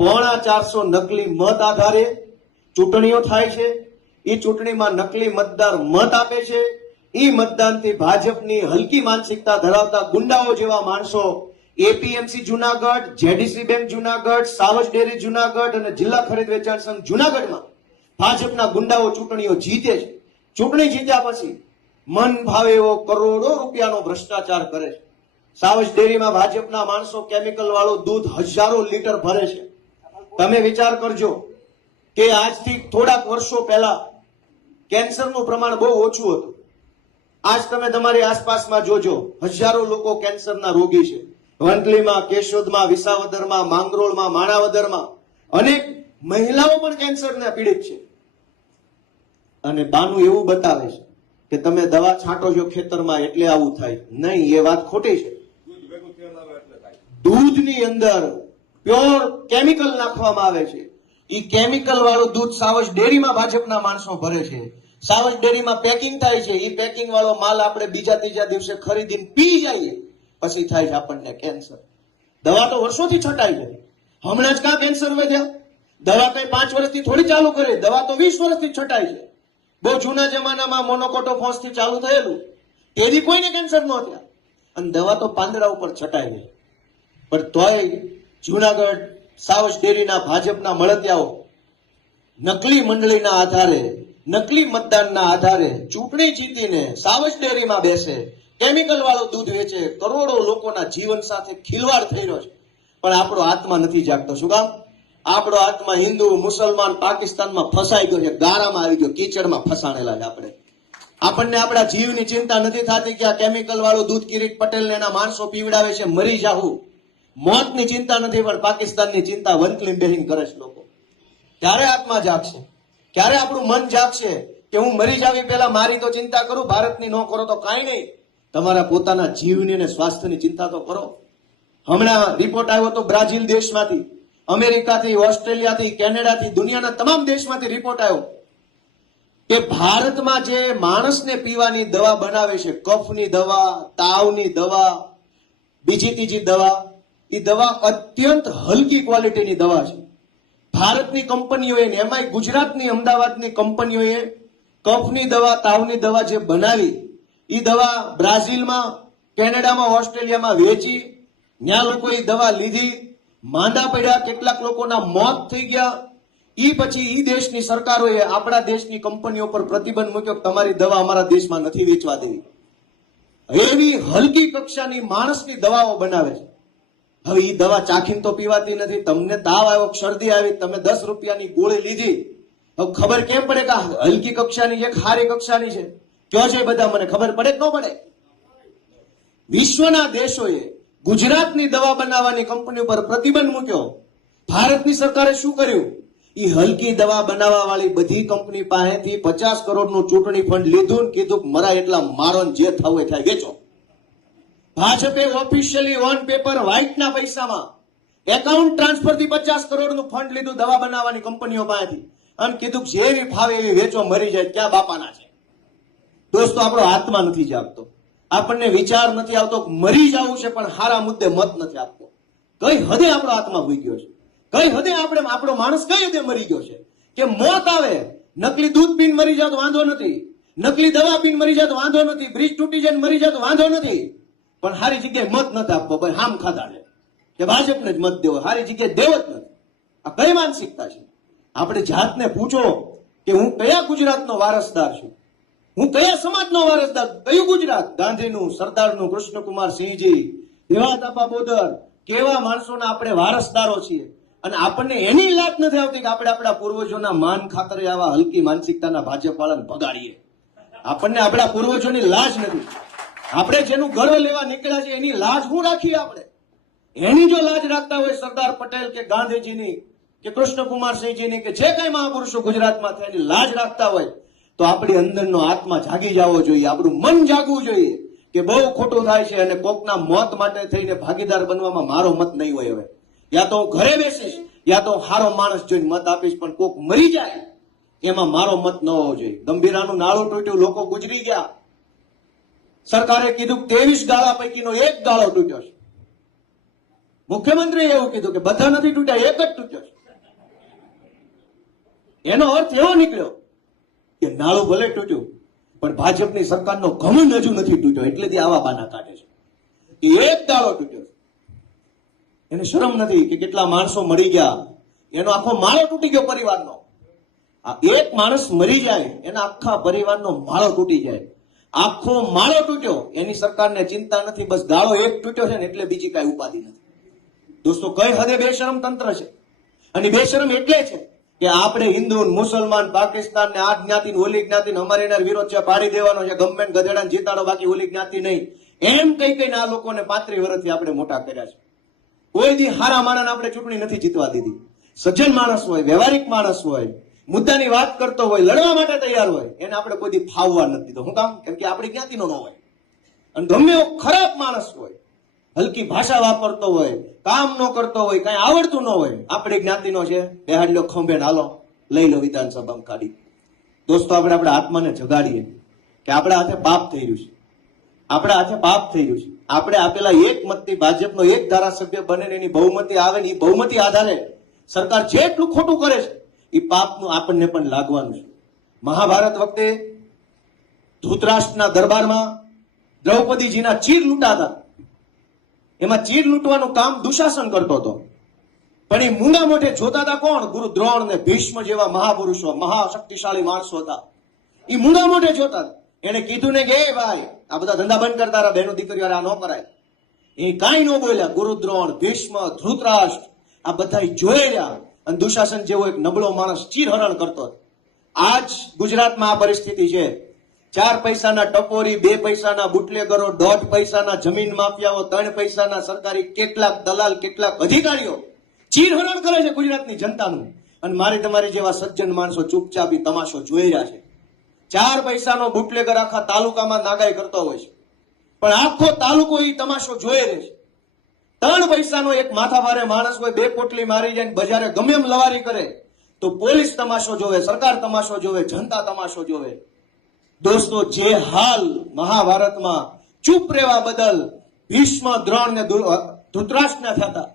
450 નકલી મત આધારે ચૂંટણીઓ થાય છે। એ ચૂંટણીમાં નકલી મતદાર મત આપે છે। એ મતદાનથી ભાજપની હલકી માનસિકતા ધરાવતા ગુંડાઓ જેવા માણસો APMC Junagadh, JDC bank Junagadh, Savaj dairy Junagadh અને જિલ્લા ખરીદ વેચાણ સંઘ જુનાગઢમાં ભાજપના ગુંડાઓ ચૂંટણીઓ જીતે છે। ચૂંટણી જીત્યા પછી મન ભાવે એવો કરોડો રૂપિયાનો ભ્રષ્ટાચાર કરે છે। સાવજ ડેરીમાં ભાજપના માણસો કેમિકલ વાળું દૂધ હજારો લીટર ભરે છે। તમે વિચાર કરજો કે આજથી થોડાક વર્ષો પહેલા કેન્સરનું પ્રમાણ બહુ ઓછું હતું। આજ તમે તમારી આસપાસમાં જોજો, હજારો લોકો કેન્સરના રોગી છે। વંથલીમાં, કેશોદમાં, વિસાવદરમાં, માંગરોળમાં, માણાવદરમાં અનેક મહિલાઓ પણ કેન્સરના પીડિત છે। અને બાનું એવું બતાવે છે કે તમે દવા છાંટો છો ખેતરમાં એટલે આવું થાય, નહીં, એ વાત ખોટી છે। દૂધની અંદર પ્યોર કેમિકલ નાખવામાં આવે છે। એ કેમિકલ વાળું દૂધ સાવજ ડેરીમાં ભાજપના માણસો ભરે છે। સાવજ ડેરીમાં પેકિંગ થાય છે। એ પેકિંગ વાળો માલ આપણે બીજા ત્રીજા દિવસે ખરીદીને પી જઈએ, પછી થાય છે આપણને કેન્સર। દવા તો વર્ષોથી છટાઈ છે, હમણાં જ કાં કેન્સર વધ્યા? દવા કઈ 5 વર્ષથી થોડી ચાલુ કરે, દવા તો 20 વર્ષથી છટાઈ છે। બહુ જૂના જમાનામાં મોનોકોટોફોસ થી ચાલુ થયેલું, તેથી કોઈને કેન્સર ન થયા, અને દવા તો પાંદડા ઉપર છટાઈ ગઈ। પણ તોય જુનાગઢ સાવજ ડેરીના ભાજપના મળતિયાઓ નકલી મંડળીના આધારે, નકલી મતદાનના આધારે ચૂંટણી જીતીને સાવજ ડેરીમાં બેસે, કેમિકલ વાળું દૂધ વેચે, કરોડો લોકોના જીવન સાથે ખિલવાડ થઈ રહ્યો છે। પણ આપણો આત્મા નથી જાગતો। શું કામ? આપણો આત્મા હિન્દુ, મુસલમાન, પાકિસ્તાનમાં ફસાઈ ગયો છે, ગારામાં આવી ગયો, કીચડમાં ફસાણેલા છે આપણે। આપણને આપણા જીવની ચિંતા નથી થતી કે આ કેમિકલ વાળું દૂધ કિરીટ પટેલ ને એના માણસો પીવડાવે છે, મરી જાવું। મોતની ચિંતા નથી, પણ પાકિસ્તાનની ચિંતા વંથલી બેહીને કરે છે લોકો। ક્યારે આત્મા જાગશે? ક્યારે આપણું મન જાગશે કે હું મરી જાવી પહેલા મારી તો ચિંતા કરું, ભારતની ન કરો તો કાંઈ નહીં, તમારા પોતાના જીવની અને સ્વાસ્થ્યની ચિંતા તો કરો। હમણાં રિપોર્ટ આવ્યો તો બ્રાઝિલ દેશમાંથી, અમેરિકાથી, ઓસ્ટ્રેલિયાથી, કેનેડાથી, દુનિયાના તમામ દેશમાંથી રિપોર્ટ આવ્યો કે ભારતમાં જે માણસને પીવાની દવા બનાવે છે, કફની દવા, તાવની દવા, બીજી ત્રીજી દવા, એ દવા અત્યંત હલકી ક્વોલિટીની દવા છે। ભારતની કંપનીઓએ, એમાંય ગુજરાતની, અમદાવાદની કંપનીઓએ કફની દવા, તાવની દવા જે બનાવી, એ દવા બ્રાઝિલમાં, કેનેડામાં, ઓસ્ટ્રેલિયામાં વેચી, ત્યાં લોકો એ દવા લીધી, માંદા પડ્યા, કેટલાક લોકોના મોત થઈ ગયા। એ પછી એ દેશની સરકારોએ આપણા દેશની કંપનીઓ પર પ્રતિબંધ મૂક્યો કે તમારી દવા અમારા દેશમાં નથી વેચવા દેવી। એવી હલકી કક્ષાની માણસની દવાઓ બનાવે છે। હવે એ દવા ચાખીને તો પીવાતી નથી। તમને તાવ આવ્યો, શરદી આવી, તમે 10 રૂપિયાની ગોળી લીધી, હવે ખબર કેમ પડે કે હલકી કક્ષાની છે, ખારી કક્ષાની છે? કયો છે બધા, મને ખબર પડે કે ન પડે? વિશ્વના દેશોએ ગુજરાતની દવા બનાવવાની કંપની પર પ્રતિબંધ મૂક્યો। ભારતની સરકારે શું કર્યું? એ હલકી દવા બનાવવા વાળી બધી કંપની પાસેથી 50 કરોડનું ચૂંટણી ફંડ લીધું ને કીધું મરા એટલા મારો જે થવું થાય વેચો। ભાજપે ઓફિશિયલી ઓન પેપર વ્હાઇટના પૈસામાં એકાઉન્ટ ટ્રાન્સફરથી 50 કરોડનું ફંડ લીધું દવા બનાવવાની કંપનીઓ પાસેથી, અને કીધું જેવી ફાવે એવી વેચો, મરી જાય, ક્યાં બાપાના છે? દોસ્તો, આપણો આત્મા નથી જાગતો, આપણને વિચાર નથી આવતો, મરી જવું છે પણ હારા મુદ્દે મત નથી આપતો। કઈ હદે આપણો આત્મા ભૂઈ ગયો છે? કઈ હદે આપણો માણસ કઈ હદે મરી ગયો છે કે મોત આવે, નકલી દૂધ પીને મરી જાય તો વાંધો નથી, નકલી દવા પીને મરી જાય તો વાંધો નથી, બ્રિજ તૂટી જાય મરી જાય તો વાંધો નથી, પણ હારી જગ્યાએ મત નથી આપવો, ભાઈ હામ ખાધા છે કે ભાજપને જ મત દેવો, હારી જગ્યાએ દેવો જ નથી। આ કઈ માનસિકતા છે? આપણે જાતને પૂછો કે હું કયા ગુજરાતનો વારસદાર છું, હું કયા સમાજનો વારસદાર? કયું ગુજરાત? ગાંધીનું, સરદારનું, કૃષ્ણકુમાર સિંહજી, દેવાતાપા બોદર, કેવા માણસોના આપણે વારસદારો છીએ, અને આપણને એની લાજ નથી આવતી કે આપણે આપણા પૂર્વજોના માન ખાતરે આવા હલકી માનસિકતાના ભાજપ વાળાને ભગાડીએ। આપણને આપણા પૂર્વજોની લાજ નથી। આપણે જેનું ગર્વ લેવા નીકળ્યા છે એની લાજ શું રાખીએ? આપણે એની જો લાજ રાખતા હોય સરદાર પટેલ કે ગાંધીજીની કે કૃષ્ણકુમાર સિંહજીની કે જે કઈ મહાપુરુષો ગુજરાતમાં થયા એની લાજ રાખતા હોય તો આપણી અંદરનો આત્મા જાગી જવો જોઈએ, આપણું મન જાગવું જોઈએ કે બહુ ખોટું થાય છે અને કોકના મોત માટે થઈને ભાગીદાર બનવામાં મારો મત નહીં હોય। હવે યા તો હું ઘરે બેસીશ, યા તો હારો માણસ જોઈને મત આપીશ, પણ કોક મરી જાય એમાં મારો મત ન હોવો જોઈએ। ગંભીરાનું નાળું તૂટ્યું, લોકો ગુજરી ગયા, સરકારે કીધું 23 ગાળા પૈકીનો 1 ગાળો તૂટ્યો છે। મુખ્યમંત્રીએ એવું કીધું કે બધા નથી તૂટ્યા, એક જ તૂટ્યો છે. એનો અર્થ એવો નીકળ્યો કે નાળું ભલે તૂટ્યું પણ ભાજપની સરકારનો ઘમંડ હજુ નથી તૂટ્યો, એટલેથી આવા બાના કાઢે છે કે એક દાડો તૂટ્યો. એને શરમ નથી કે કેટલા માણસો મરી ગયા, એનો આખો માળો તૂટી ગયો પરિવારનો. આ એક માણસ મરી જાય એના આખા પરિવારનો માળો તૂટી જાય, આખો માળો તૂટ્યો, એની સરકારને ચિંતા નથી, બસ ગાળો એક તૂટ્યો છે ને એટલે બીજી કઈ ઉપાધિ નથી. દોસ્તો કઈ હદે બેશરમ તંત્ર છે, અને બેશરમ એટલે છે કે આપણે હિન્દુ મુસલમાન પાકિસ્તાન ને આ જ્ઞાતિ ઓલી જ્ઞાતિ અમારે એના વિરોધ છે, પાડી દેવાનો છે, ગમે ગધેડાને જીતાડો બાકી ઓલી જ્ઞાતિ નહીં, એમ કઈ કઈને આ લોકોને 35 વર્ષથી આપણે મોટા કર્યા છે. કોઈ દી હારા માણસને આપણે ચૂંટણી નથી જીતવા દીધી. સજ્જન માણસ હોય, વ્યવહારિક માણસ હોય, મુદ્દાની વાત કરતો હોય, લડવા માટે તૈયાર હોય, એને આપણે કોઈ દી ફાવવા નથી દીધો. શું કામ? કેમ કે આપણી જ્ઞાતિનો ન હોય. અને ગમે એવો ખરાબ માણસ હોય, હલકી ભાષા વાપરતો હોય, કામ ન કરતો હોય, કઈ આવડતું ન હોય, આપણી જ્ઞાતિનો છે, બેહાડ લો ખંભે હાલો, લઈ લો વિધાનસભામાં કાઢી. દોસ્તો આપણે આપણા આત્માને જગાડીએ કે આપણા હાથે પાપ થઈ રહ્યું છે, આપણા હાથે પાપ થઈ રહ્યું છે. આપણે આપેલા એક મતથી ભાજપનો એક ધારાસભ્ય બને ને એની બહુમતી આવે ને એ બહુમતી આધારે સરકાર જેટલું ખોટું કરે છે એ પાપનું આપણને પણ લાગવાનું છે. મહાભારત વખતે ધૃતરાષ્ટ્રના દરબારમાં દ્રૌપદીજીના ચીર લૂંટાતા, એમાં ચીર લૂંટવાનું કામ દુશાસન કરતો હતો, પણ એ મૂંગા મોઢે જોતા હતા કોણ? ગુરુ દ્રોણ ને ભીષ્મ જેવા મહાપુરુષો, મહાશક્તિશાળી માણસો હતા. એ મૂંગા મોઢે જોતા હતા. એને કીધું ને કે એ ભાઈ આ બધા ધંધા બંધ કરતા રહ્યા, બહેનો દીકરીઓ આ ન કરાય. એ કાંઈ ન બોલ્યા. ગુરુ દ્રોણ, ભીષ્મ, ધૃતરાષ્ટ્ર આ બધા જોઈ રહ્યા, અને દુશાસન જેવો એક નબળો માણસ ચીરહરણ કરતો. આજ ગુજરાતમાં આ પરિસ્થિતિ છે. 4 પૈસાના ટપોરી, 2 પૈસાના બુટલેગરો, 1.5 પૈસાના જમીન માફિયાઓ, 3 પૈસાના સરકારી કેટલાક દલાલ, કેટલાક અધિકારીઓ ચીરહરણ કરે છે ગુજરાતની જનતાનું. અને મારી તમારી જેવા સજ્જન માણસો ચૂપચાપ તમાશો જોઈ રહ્યા છે. 4 પૈસાનો બુટલેગર આખા તાલુકામાં નાગાઈ કરતો હોય છે, પણ આખો તાલુકો એ તમાશો જોઈ રહે છે. 3 પૈસાનો એક માથાભારે માણસ હોય, 2 પોટલી મારી જાય, બજારે ગમે એમ લવારી કરે તો પોલીસ તમાશો જોવે, સરકાર તમાશો જોવે, જનતા તમાશો જોવે. દોસ્તો જે હાલ મહાભારતમાં ચૂપ રહેવા બદલ ભીષ્મ, દ્રોણ ને ધૃતરાષ્ટ્રના થતા,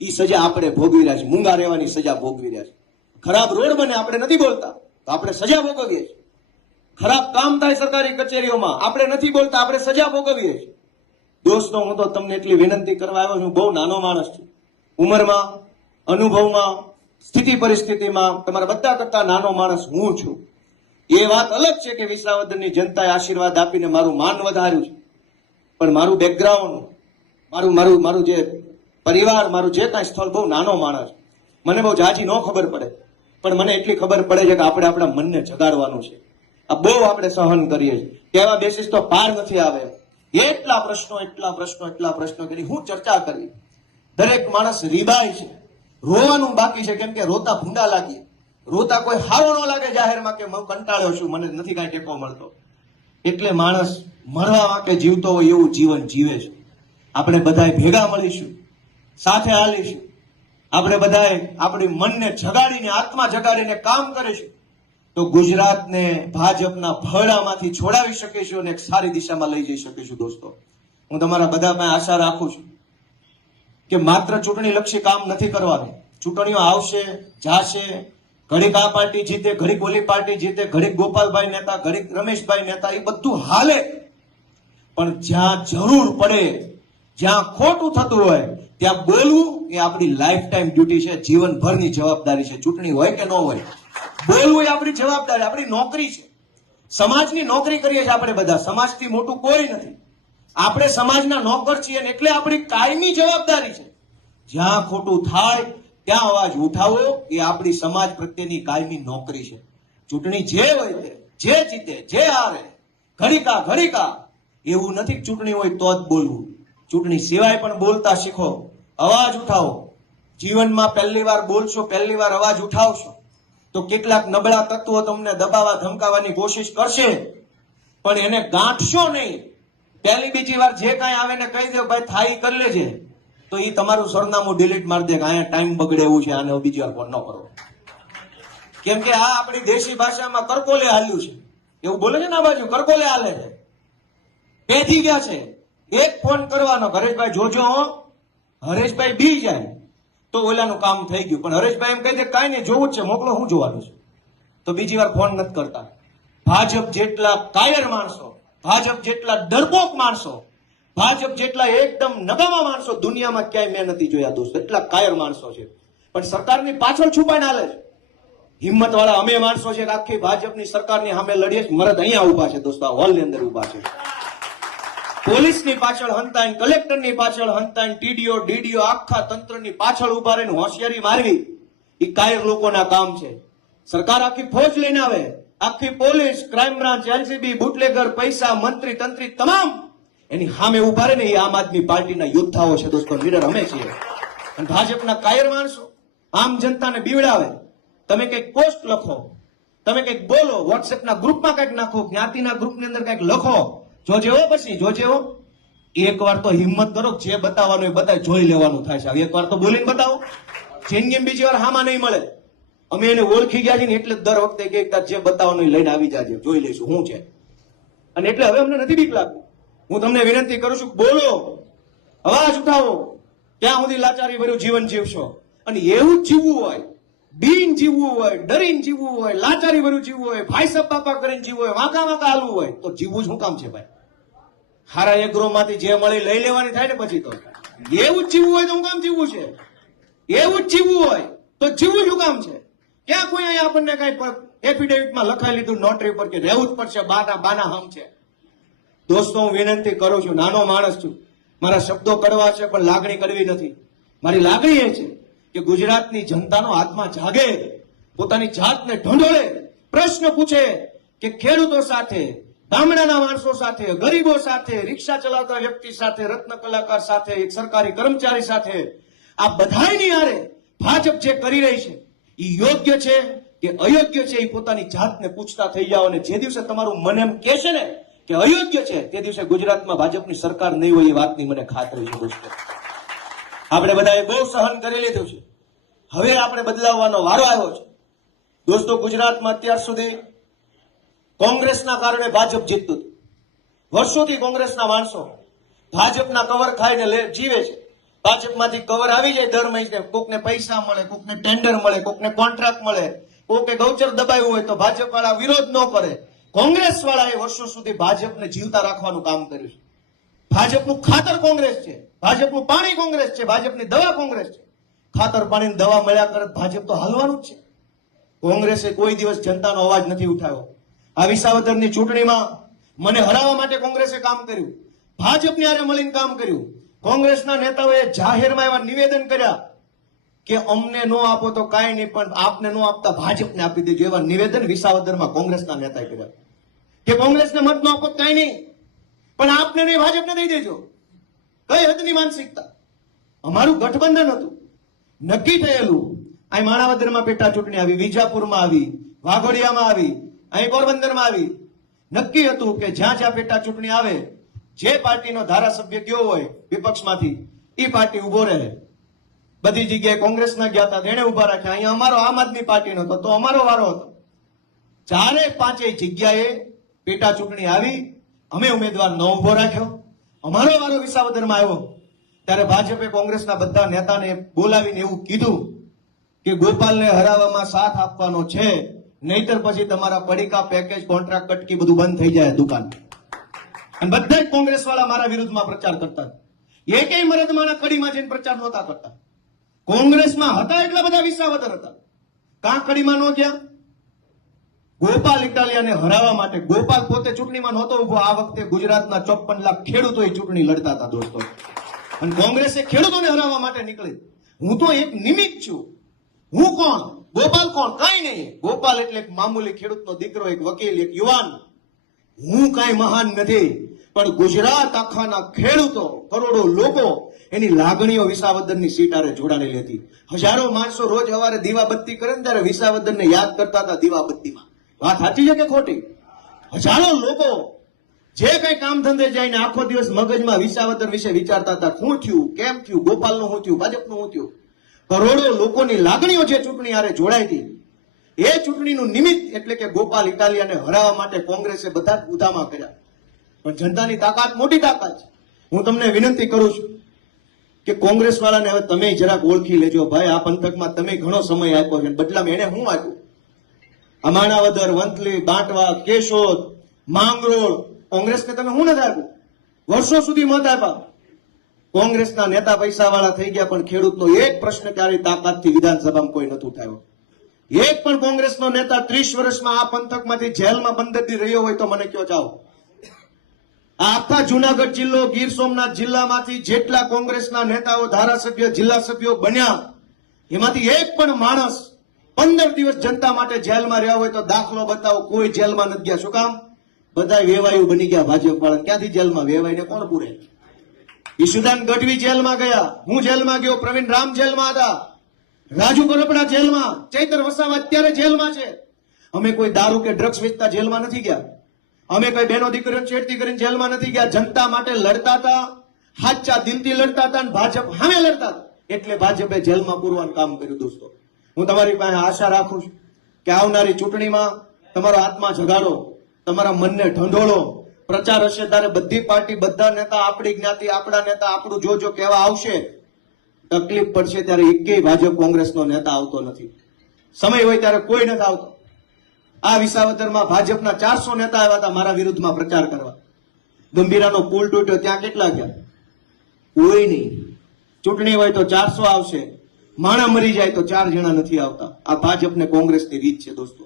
એ સજા આપણે ભોગવી રહ્યા છે. મૂંગા રહેવાની સજા ભોગવી રહ્યા છે. ખરાબ રોડ બને આપણે નથી બોલતા તો આપણે સજા ભોગવીએ છીએ. ખરાબ કામ થાય સરકારી કચેરીઓમાં આપણે નથી બોલતા, આપણે સજા ભોગવીએ છીએ. દોસ્તો હું તો તમને એટલી વિનંતી કરવા આવ્યો છું, બહુ નાનો માણસ છું, ઉંમરમાં, અનુભવમાં, સ્થિતિ પરિસ્થિતિમાં તમારા બધા કરતા નાનો માણસ હું છું. એ વાત અલગ છે કે વિસાવદરની જનતાએ આશીર્વાદ આપીને મારું માન વધાર્યું છે, પણ મારું બેકગ્રાઉન્ડ, મારું જે પરિવાર, મારું જે કાંઈ સ્થળ બહુ નાનો માણસ. મને બહુ જાજી ન ખબર પડે, પણ મને એટલી ખબર પડે છે કે આપણે આપણા મનને જગાડવાનું છે. આ બહુ આપણે સહન કરીએ છીએ, કેવા બેસીસ તો પાર નથી આવે. એટલા પ્રશ્નો કરી હું ચર્ચા કરી. દરેક માણસ રીબાય છે, રોવાનું બાકી છે, કેમ કે રોતા ભૂંડા લાગીએ. રોતા કોઈ હારો ન લાગે જાહેરમાં કે હું કંટાળ્યો છું, મને નથી કાંઈ ટેકો મળતો. એટલે માણસ મરવા વાંકે જીવતો હોય એવું જીવન જીવે છે. આપણે બધાએ ભેગા મળીશું, સાથે હાલીશું, આપણે બધાએ આપણી મનને જગાડીને, આત્મા જગાડીને કામ કરીશું તો ગુજરાતને ભાજપના ભરડામાંથી છોડાવી શકીશું અને એક સારી દિશામાં લઈ જઈ શકીશું. દોસ્તો હું તમારા બધા પાસે આશા રાખું છું કે માત્ર ચૂંટણી લક્ષી કામ નથી કરવાનું. ચૂંટણીઓ આવશે, જાશે, ઘડીક આ પાર્ટી જીતે, ઘડીક ઓલી પાર્ટી જીતે, ઘડીક ગોપાલભાઈ નેતા, ઘડીક રમેશભાઈ નેતા, એ બધું હાલે, પણ જ્યાં જરૂર પડે, જ્યાં ખોટું થતું હોય ત્યાં બોલવું એ આપણી લાઈફ ટાઈમ ડ્યુટી છે, જીવનભરની જવાબદારી છે. ચૂંટણી હોય કે ન હોય, બોલવું એ આપણી જવાબદારી, આપણી નોકરી છે. સમાજની નોકરી કરીએ છીએ આપણે બધા, સમાજથી મોટું કોઈ નથી. આપણે સમાજના નોકર છીએ એટલે આપણી કાયમી જવાબદારી છે. જ્યાં ખોટું થાય ત્યાં અવાજ ઉઠાવો એ આપણી સમાજ પ્રત્યેની કાયમી નોકરી છે. ચૂંટણી જે હોય તે, જે જીતે, જે હારે, ઘડીકા એવું નથી. ચૂંટણી હોય તો જ બોલવું, ચૂંટણી સિવાય પણ બોલતા શીખો, અવાજ ઉઠાવો. જીવનમાં પહેલી વાર બોલશો, પહેલી વાર અવાજ ઉઠાવશો તો કેટલાક નબળા તત્વો તમને દબાવવા, ધમકાવવાની કોશિશ કરશે, પણ એને ગાંઠશો નહીં. પહેલી બીજી વાર જે કાંઈ આવે ને કહી દો ભાઈ થાય કરી લેજે, તો એ તમારું સરનામું ડિલીટ મારી દે કે અહીંયા ટાઈમ બગડે એવું છે, આને બીજી વાર ફોન ન કરો. કેમ કે આ આપણી દેશી ભાષામાં કરકોલે હાલ્યું છે, એવું બોલે છે ને આ બાજુ, કરકોલે હાલે છે, પેથી ગયા છે. એક ફોન કરવાનો, હરેશભાઈ જોજો હો, હરેશભાઈ બી જાય તો ઓલાનું કામ થઈ ગયું, પણ હરેશભાઈ એમ કહે છે કાંઈ નહીં, જોવું જ છે, મોકલો, હું જોવાનું છે, તો બીજી વાર ફોન નથી કરતા. ભાજપ જેટલા કાયર માણસો, ભાજપ જેટલા ડરપોક માણસો, ભાજપ જેટલા એકદમ નગામા માણસો દુનિયામાં ક્યાંય મેં નથી જોયા દોસ્તો. એટલા કાયર માણસો છે, પણ સરકારની પાછળ છુપાઈને હાલે છે. હિંમત વાળા અમે માણસો છે કે આખી ભાજપની સરકારની સામે લડીએ. મરદ અહીંયા ઉભા છે દોસ્તો, આ હોલની અંદર ઉભા છે. પોલીસની પાછળ હંતાઈને, કલેક્ટરની પાછળ હંતાઈને, ટીડીઓ ડીડીઓ આખા તંત્રની પાછળ ઉભા રહીને હોશિયારી મારવી એ કાયર લોકોના કામ છે. સરકાર આખી ફોજ લઈને આવે, આખી police, crime branch, LCB, bootlegger, પૈસા, મંત્રી તંત્રી તમામ એની સામે ઉભા રહે ને એ આમ આદમી પાર્ટીના યોદ્ધાઓ છે દોસ્તો, લીડર અમે છીએ. અને ભાજપના કાયર માણસો આમ જનતાને બીવડાવે. તમે કઈક પોસ્ટ લખો, તમે કઈક બોલો, વોટ્સએપના ગ્રુપમાં કઈક નાખો, જ્ઞાતિના ગ્રુપની અંદર કઈક લખો, જોજે હો, પછી જોજે હો. એકવાર તો હિંમત કરો, જે બતાવવાનું એ બતાવી, જોઈ લેવાનું થાય છે. એકવાર તો બોલીને બતાવો, જિંદગી બીજી વાર હામાં નહીં મળે. અમે એને ઓળખી ગયા છીએ ને એટલે દર વખતે કે જે બતાવવાનું એ લઈને આવી જાજે, જોઈ લઈશું શું છે. અને એટલે હવે અમને નથી બીક લાગતી. હું તમને વિનંતી કરું છું, બોલો, અવાજ ઉઠાવો. ક્યાં સુધી લાચારી ભર્યું જીવન જીવશો? અને એવું જ જીવવું હોય, બીન જીવવું હોય, ડરીને જીવવું હોય, લાચારી ભર્યું જીવવું હોય, ભાઈ સબ બાપા કરીને જીવવું હોય, વાંકા વાંકા હાલવું હોય, તો જીવવું જ શું કામ છે ભાઈ? હારા એગ્રો માંથી જે મળી લઈ લેવાની થાય ને પછી તો. એવું જ જીવવું હોય તો શું કામ જીવવું છે? એવું જ જીવવું હોય તો જીવવું શું કામ છે? ક્યાં કોઈ અહીંયા આપણને કઈ એફિડેવિટમાં લખાઈ લીધું નોટરી પર કે રહેવું જ પડશે, બાના હમ છે? દોસ્તો હું વિનંતી કરું છું, નાનો માણસ છું, મારા શબ્દો કડવા છે પણ લાગણી કડવી નથી. મારી લાગણી એ છે કે ગુજરાતની જનતાનો આત્મા જાગે, પોતાની જાતને ઢંઢોળે, પ્રશ્ન પૂછે કે ખેડૂતો સાથે, ગામડાના માણસો સાથે, ગરીબો સાથે, રિક્ષા ચલાવતા વ્યક્તિ સાથે, રત્ન કલાકાર સાથે, એક સરકારી કર્મચારી સાથે, આ બધાયની હારે ભાજપ જે કરી રહી છે એ યોગ્ય છે કે અયોગ્ય છે એ પોતાની જાતને પૂછતા થઈ જાઓ. અને જે દિવસે તમારું મન એમ કહેશે ને કે અયોગ્ય છે, તે દિવસે ગુજરાતમાં ભાજપની સરકાર નહીં હોય એ વાતની મને ખાતરી છે દોસ્તો. આપણે બધાએ બહુ સહન કરી લીધું છે, હવે આપણે બદલાવવાનો વારો આવ્યો છે દોસ્તો. ગુજરાતમાં અત્યાર સુધી કોંગ્રેસના કારણે ભાજપ જીતતું હતું. વર્ષોથી કોંગ્રેસના માણસો ભાજપના કવર ખાઈને જીવે છે. ભાજપમાંથી કવર આવી જાય દર મહિને, કોકને પૈસા મળે, કોકને ટેન્ડર મળે, કોકને કોન્ટ્રાક્ટ મળે, કોકે ગૌચર દબાયું હોય તો ભાજપ વાળા વિરોધ ન કરે. કોંગ્રેસ વાળાએ વર્ષો સુધી ભાજપને જીવતા રાખવાનું કામ કર્યું છે. ભાજપનું ખાતર કોંગ્રેસ છે, ભાજપનું પાણી કોંગ્રેસ છે, ભાજપની દવા કોંગ્રેસ છે. ખાતર પાણીની દવા મળ્યા કરે ભાજપ તો હાલવાનું જ છે. કોંગ્રેસે કોઈ દિવસ જનતાનો અવાજ નથી ઉઠાવ્યો. આ વિસાવદરની ચૂંટણીમાં મને હરાવવા માટે કોંગ્રેસે કામ કર્યું, ભાજપની હારે મળીને કામ કર્યું. કોંગ્રેસના નેતાઓએ જાહેરમાં એવા નિવેદન કર્યા કે અમને નો આપો તો કાંઈ નહીં, પણ આપને નો આપતા ભાજપને આપી દેજો, એવા નિવેદન વિસાવદરમાં કોંગ્રેસના નેતાએ કર્યા. કે કોંગ્રેસને મત નો આપો કાંઈ નહીં, પણ આપને નહીં ભાજપને દઈ દેજો. કઈ હદની માનસિકતા! અમારું ગઠબંધન હતું, નક્કી થયેલું. અહીં માણાવદરમાં પેટા ચૂંટણી આવી, વિજાપુરમાં આવી, વાઘોડિયામાં આવી, અહીં પોરબંદરમાં આવી. નક્કી હતું કે જ્યાં જ્યાં પેટા ચૂંટણી આવે, જે પાર્ટીનો ધારાસભ્ય ગયો હોય વિપક્ષમાંથી એ પાર્ટી ઉભો રહે. બધી જગ્યાએ કોંગ્રેસના ગયા હતા, તેને ઉભા રાખ્યા. અહીંયા અમારો આમ આદમી પાર્ટીનો હતો તો અમારો વારો હતો. ચારે પાંચેય જગ્યાએ પેટા ચૂંટણી આવી, અમે ઉમેદવાર ન ઉભો રાખ્યો, અમારો વારો વિસાવદરમાં આવ્યો. ત્યારે ભાજપે કોંગ્રેસના બધા નેતાને બોલાવીને એવું કીધું કે ગોપાલને હરાવવામાં સાથ આપવાનો છે, નહીતર પછી તમારા પડીકા, પેકેજ, કોન્ટ્રાક્ટ, કટકી બધું બંધ થઈ જાય દુકાન. અને બધા જ કોંગ્રેસ વાળા મારા વિરુદ્ધમાં પ્રચાર કરતા. એકેય મરદમાના કડીમાં જઈને પ્રચાર નહોતા કરતા. કોંગ્રેસમાં હતા એટલા બધા વિસાવદર હતા, કાં કડીમાં ન ગયા. ગોપાલ ઇટાલિયાને હરાવવા માટે ગોપાલ પોતે ચૂંટણીમાં નહોતો ઉભો. આ વખતે ગુજરાતના 54 લાખ ખેડૂતો ચૂંટણી લડતા હતા દોસ્તો, અને કોંગ્રેસે ખેડૂતોને હરાવવા માટે નીકળી. હું તો એક નિમિત્ત છું. હું કોણ? ગોપાલ કોણ? કઈ નહીં. ગોપાલ એટલે એક મામૂલી ખેડૂતનો દીકરો, એક વકીલ, એક યુવાન. હું કઈ મહાન નથી, પણ ગુજરાત આખાના ખેડૂતો, કરોડો લોકો, એની લાગણીઓ વિસાવદરની સીટ આરે જોડાયેલી હતી. હજારો માણસો રોજ સવારે દીવાબત્તી કરે ને ત્યારે વિસાવદરને યાદ કરતા હતા દીવાબત્તીમાં. વાત સાચી છે કે ખોટી? હજારો લોકો જે કઈ કામ ધંધે જઈને આખો દિવસ મગજમાં વિસાવદર વિશે વિચારતા હતા. શું થયું, કેમ થયું, ગોપાલનું શું થયું, ભાજપનું શું થયું. કરોડો લોકોની લાગણીઓ જે ચૂંટણી આરે જોડાઈ હતી, એ ચૂંટણીનું નિમિત્ત એટલે કે ગોપાલ ઇટાલિયાને હરાવવા માટે કોંગ્રેસે બધા જ ઉધામા કર્યા. પણ જનતાની તાકાત મોટી તાકાત છે. હું તમને વિનંતી કરું છું, કે કોંગ્રેસ વાળાને હવે તમે જરાક ઓળખી લેજો ભાઈ, આ પંથકમાં તમે ઘણો સમય આપ્યો છે, બદલામાં એને શું આપ્યું? આ માણાવદર, વંથલી, બાંટવા, કેશોદ, માંગરોળ, કોંગ્રેસને તમે શું નથી આપ્યું? વર્ષો સુધી મત આપ્યા. કોંગ્રેસના નેતા પૈસા વાળા થઈ ગયા, પણ ખેડૂતનો એક પ્રશ્ન ક્યારે તાકાતથી વિધાનસભામાં કોઈ નથી ઉઠાવ્યો. એક પણ કોંગ્રેસનો નેતા 30 વર્ષમાં આ પંથકમાંથી જેલમાં 15 દી રહ્યો હોય તો મને કયો જાઓ. આ આખા જુનાગઢ જિલ્લો, ગીર સોમનાથ જિલ્લામાંથી જેટલા કોંગ્રેસના નેતાઓ, ધારાસભ્ય, જિલ્લા સભ્યો બન્યા, એમાંથી એક પણ માણસ 15 દિવસ જનતા માટે જેલમાં રહ્યા હોય તો દાખલો બતાવો. કોઈ જેલમાં નથી ગયા. શું કામ? બધા વેવાયું બની ગયા ભાજપ વાળા. ક્યાંથી જેલમાં? વેવાઈને કોણ પૂરે? ઈશુદાન ગઢવી જેલમાં ગયા, હું જેલમાં ગયો, પ્રવીણ રામ જેલમાં હતા, રાજુ કરપડા જેલમાં, ચૈતર વસાવા અત્યારે જેલમાં છે. અમે કોઈ દારૂ કે ડ્રગ્સ વેચતા જેલમાં નથી ગયા. અમે કોઈ બહેનો દીકરીઓ છેડતી કરીને જેલમાં નથી ગયા. જનતા માટે લડતા હતા, સાચા દિલથી લડતા હતા અને ભાજપ સામે લડતા હતા, એટલે ભાજપે જેલમાં પૂરવાનું કામ કર્યું. દોસ્તો, હું તમારી પાસે આશા રાખું છું કે આવનારી ચૂંટણીમાં તમારો આત્મા જગાડો, તમારા મનને ઢંઢોળો. પ્રચાર હશે ત્યારે બધી પાર્ટી, બધા નેતા, આપણી જ્ઞાતિ, આપણા નેતા, આપણું જો કહેવા આવશે. તકલીફ પડશે ત્યારે એકેય ભાજપ કોંગ્રેસનો નેતા આવતો નથી. સમય હોય ત્યારે કોઈ નથી આવતો. આ વિસાવદરમાં ભાજપના 400 નેતા આવ્યા હતા મારા વિરુદ્ધમાં પ્રચાર કરવા. ગંભીરાનો પુલ તૂટ્યો, ત્યાં કેટલા ગયા? કોઈ નહીં. ચૂંટણી હોય તો 400 આવશે, માણા મરી જાય તો 4 જણા નથી આવતા. આ ભાજપ ને કોંગ્રેસની રીત છે. દોસ્તો,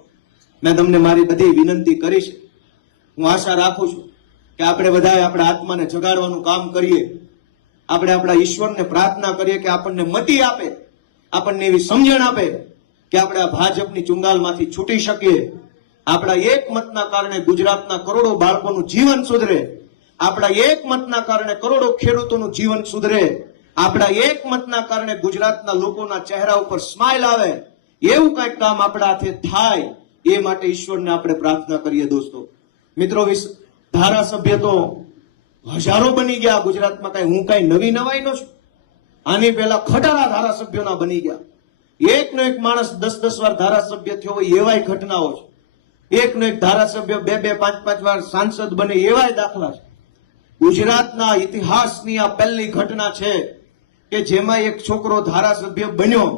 મેં તમને મારી બધી વિનંતી કરી છે. હું આશા રાખું છું કે આપણે બધાએ આપણા આત્માને જગાડવાનું કામ કરીએ. આપણે આપણા ઈશ્વરને પ્રાર્થના કરીએ કે આપણને મતિ આપે, આપણને એવી સમજણ આપે કે આપણે આ ભાજપની ચુંગાલમાંથી છૂટી શકીએ. આપણા એક મતના કારણે ગુજરાતના કરોડો બાળકોનું જીવન સુધરે. આપણા એક મતના કારણે કરોડો ખેડૂતોનું જીવન સુધરે. આપણા એક મતના કારણે ગુજરાતના લોકોના ચહેરા ઉપર સ્માઇલ આવે. એવું કઈક કામ આપણા હાથે થાય, એ માટે ઈશ્વરને આપણે પ્રાર્થના કરીએ. દોસ્તો મિત્રો, ધારાસભ્ય તો હજારો બની ગયા ગુજરાતમાં. હું કઈ નવી નવાઈ નો છું. આની પહેલા ખટારા ધારાસભ્યોના બની ગયા. એકનો એક માણસ 10-10 વાર ધારાસભ્ય થયો હોય એવાય ઘટનાઓ છે. એકનો એક ધારાસભ્ય 2-2, 5-5 વાર સાંસદ બને એવાય દાખલા છે. ગુજરાતના ઇતિહાસની આ પહેલી ઘટના છે કે જેમાં એક છોકરો ધારાસભ્ય બન્યો,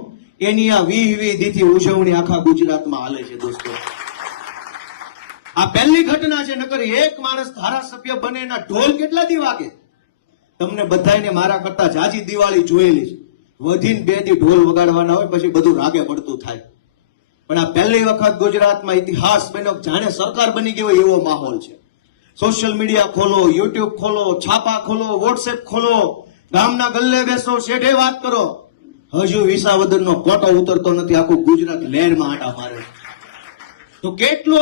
એની આ 20 દીથી ઉજવણી આખા ગુજરાતમાં હાલે છે. દોસ્તો, આ પહેલી ઘટના છે. નકર એક માણસ ધારાસભ્ય બને એના ઢોલ કેટલા દી વાગે? તમને બધાને મારા કરતા જાજી દિવાળી જોયેલી છે. વધીને 2 દી ઢોલ વગાડવાના હોય, પછી બધું રાગે પડતું થાય. પણ આ પહેલી વખત ગુજરાતમાં ઇતિહાસ બન્યો, જાણે સરકાર બની ગઈ હોય એવો માહોલ છે. સોશિયલ મીડિયા ખોલો, યુટ્યુબ ખોલો, છાપા ખોલો, વોટ્સએપ ખોલો, ગામના ગલ્લે બેસો, શેઢે વાત કરો, હજુ વિસાવદરનો કોટો ઉતરતો નથી. આખું ગુજરાત લહેરમાં આટા મારે. તો કેટલો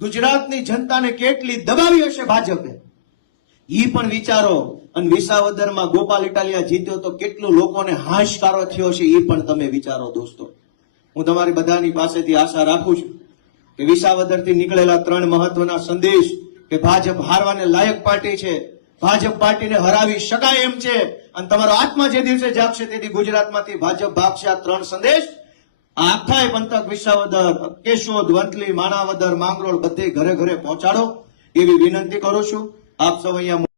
ગુજરાતની જનતાને કેટલી દબાવી હશે ભાજપે, ઈ પણ વિચારો. અને વિસાવદરમાં ગોપાલ ઇટાલિયા જીત્યો તો કેટલું લોકોને હાશકારો થયો છે, એ પણ તમે વિચારો. દોસ્તો, હું તમારી બધાની પાસેથી આશા રાખું છું કે વિસાવદરથી નીકળેલા 3 મહત્વના સંદેશ કે ભાજપ હારવાને લાયક પાર્ટી છે, ભાજપ પાર્ટીને હરાવી શકાય એમ છે, અને તમારો આત્મા જે દિવસે જાગશે તેથી ગુજરાતમાંથી ભાજપ ભાગશે. આ 3 સંદેશ આખા પંથક, વિસાવદર, કેશોદ, વંથલી, માણાવદર, માંગરોળ બધે ઘરે ઘરે પહોંચાડો એવી વિનંતી કરું છું. આપ સૌ અહીંયા